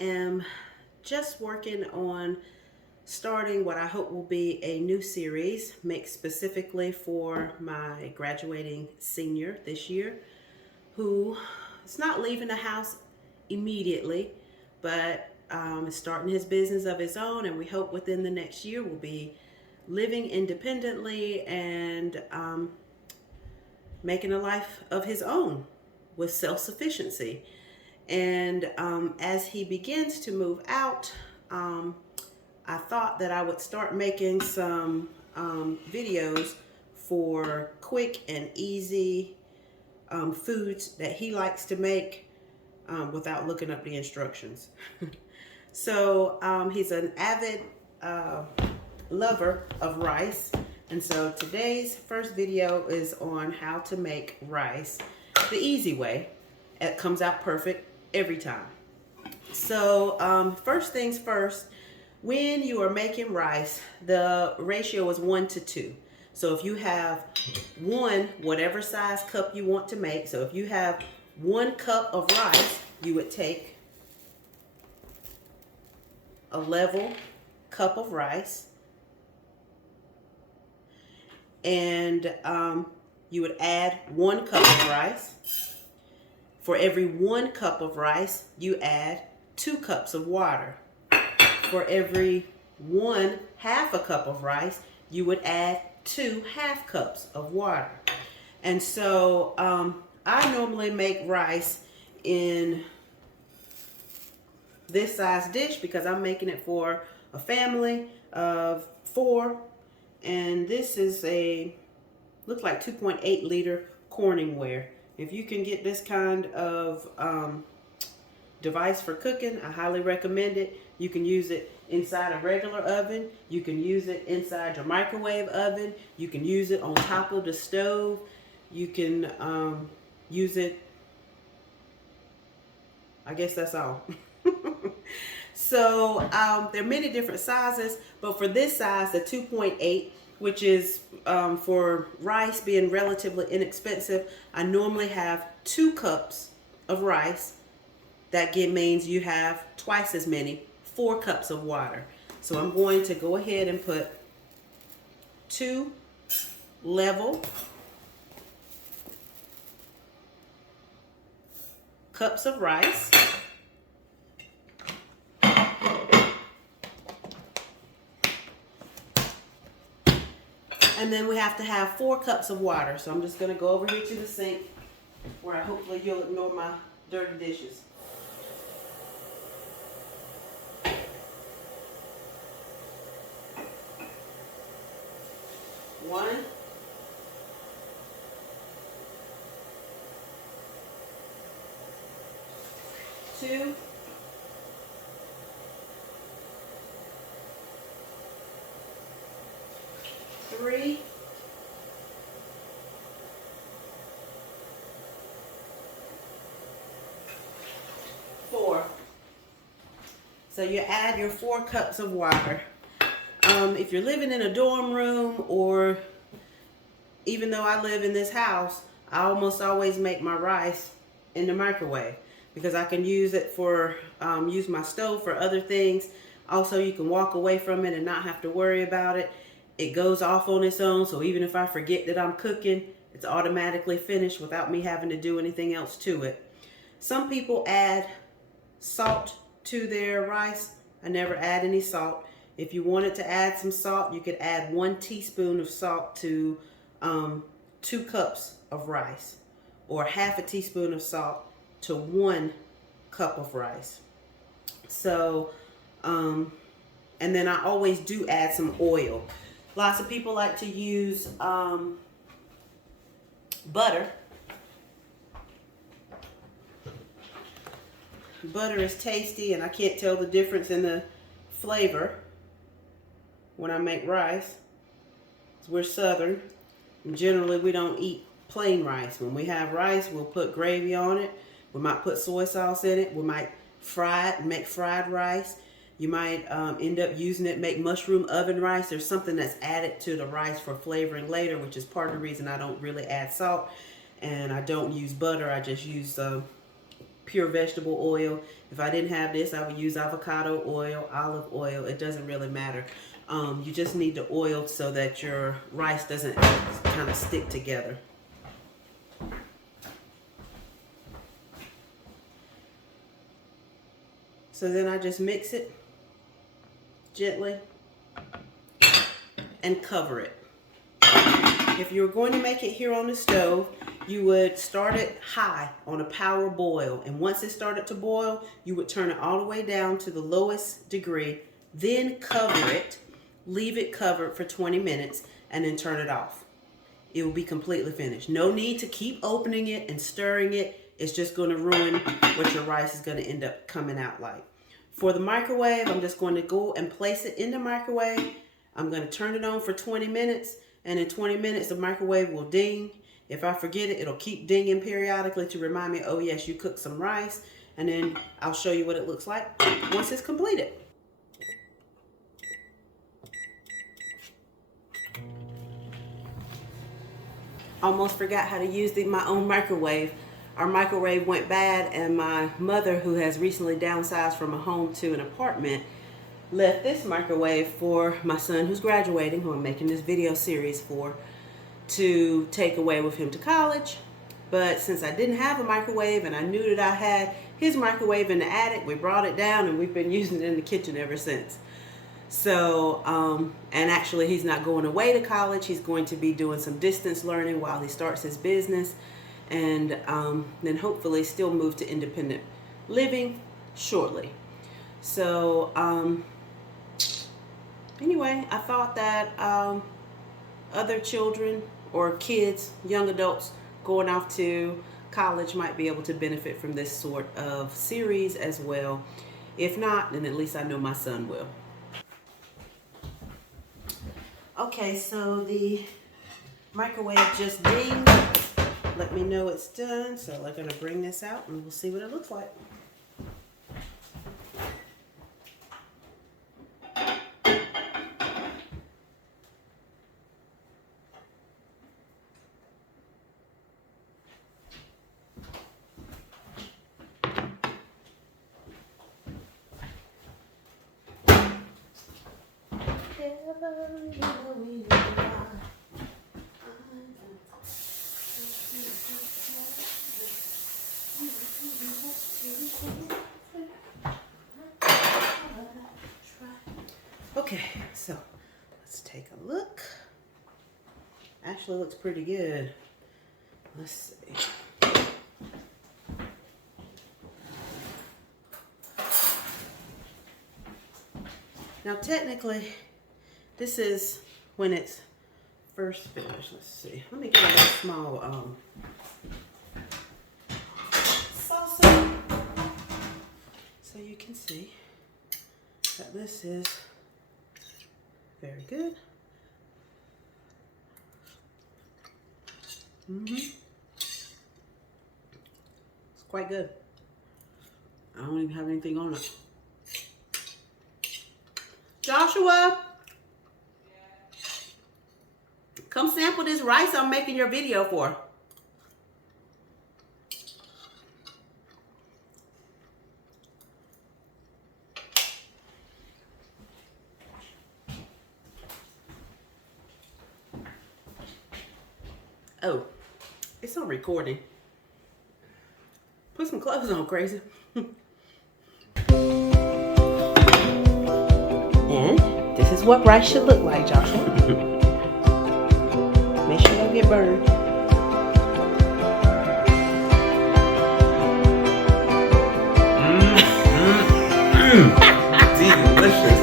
am just working on starting what I hope will be a new series made specifically for my graduating senior this year, who is not leaving the house immediately, but is starting his business of his own, and we hope within the next year will be living independently and making a life of his own with self-sufficiency. And as he begins to move out, I thought that I would start making some videos for quick and easy foods that he likes to make without looking up the instructions. So he's an avid lover of rice. And so today's first video is on how to make rice the easy way. It comes out perfect every time. So first things first, when you are making rice, the ratio is 1 to 2. So if you have whatever size cup you want to make, so if you have 1 cup of rice, you would take a level cup of rice, and you would add 1 cup of rice. For every 1 cup of rice, you add 2 cups of water. For every 1/2 a cup of rice, you would add 2 half cups of water. And so I normally make rice in this size dish because I'm making it for a family of 4. And this is looks like 2.8 liter Corningware. If you can get this kind of device for cooking, I highly recommend it. You can use it inside a regular oven. You can use it inside your microwave oven. You can use it on top of the stove. You can use it, I guess that's all. So there are many different sizes, but for this size, the 2.8, which is for rice being relatively inexpensive, I normally have 2 cups of rice. That means you have twice as many, 4 cups of water. So I'm going to go ahead and put 2 level cups of rice. And then we have to have 4 cups of water. So I'm just going to go over here to the sink where hopefully you'll ignore my dirty dishes. One, 2, 3, 4. So you add your 4 cups of water. If you're living in a dorm room, or even though I live in this house, I almost always make my rice in the microwave because I can use it for, use my stove for other things. Also, you can walk away from it and not have to worry about it. It goes off on its own, so even if I forget that I'm cooking, it's automatically finished without me having to do anything else to it. Some people add salt to their rice. I never add any salt. If you wanted to add some salt, you could add 1 teaspoon of salt to 2 cups of rice, or 1/2 teaspoon of salt to 1 cup of rice. So, and then I always do add some oil. Lots of people like to use butter. Butter is tasty, and I can't tell the difference in the flavor when I make rice. So we're Southern, and generally we don't eat plain rice. When we have rice, we'll put gravy on it. We might put soy sauce in it. We might fry it and make fried rice. You might end up using it, make mushroom oven rice. There's something that's added to the rice for flavoring later, which is part of the reason I don't really add salt. And I don't use butter. I just use pure vegetable oil. If I didn't have this, I would use avocado oil, olive oil. It doesn't really matter. You just need the oil so that your rice doesn't kind of stick together. So then I just mix it gently and cover it. If you're going to make it here on the stove, you would start it high on a power boil. And once it started to boil, you would turn it all the way down to the lowest degree, then cover it, leave it covered for 20 minutes, and then turn it off. It will be completely finished. No need to keep opening it and stirring it. It's just going to ruin what your rice is going to end up coming out like. For the microwave, I'm just going to go and place it in the microwave. I'm going to turn it on for 20 minutes. And in 20 minutes, the microwave will ding. If I forget it, it'll keep dinging periodically to remind me, oh yes, you cooked some rice. And then I'll show you what it looks like once it's completed. Almost forgot how to use my own microwave. Our microwave went bad, and my mother, who has recently downsized from a home to an apartment, left this microwave for my son who's graduating, who I'm making this video series for, to take away with him to college. But since I didn't have a microwave and I knew that I had his microwave in the attic, we brought it down and we've been using it in the kitchen ever since. So, and actually he's not going away to college. He's going to be doing some distance learning while he starts his business, and then hopefully still move to independent living shortly. So, anyway, I thought that other children or kids, young adults going off to college might be able to benefit from this sort of series as well. If not, then at least I know my son will. Okay, so the microwave just dinged. Let me know it's done. So we're going to bring this out and we'll see what it looks like. Okay, so let's take a look. Actually looks pretty good. Let's see. Now technically, this is when it's first finished. Let's see. Let me get a small saucer so you can see that this is very good. It's quite good. I don't even have anything on it. Joshua, come sample this rice I'm making your video for. Oh, it's on recording. Put some clothes on, crazy. And this is what rice should look like, Joshua. Make sure you don't get burned. Delicious.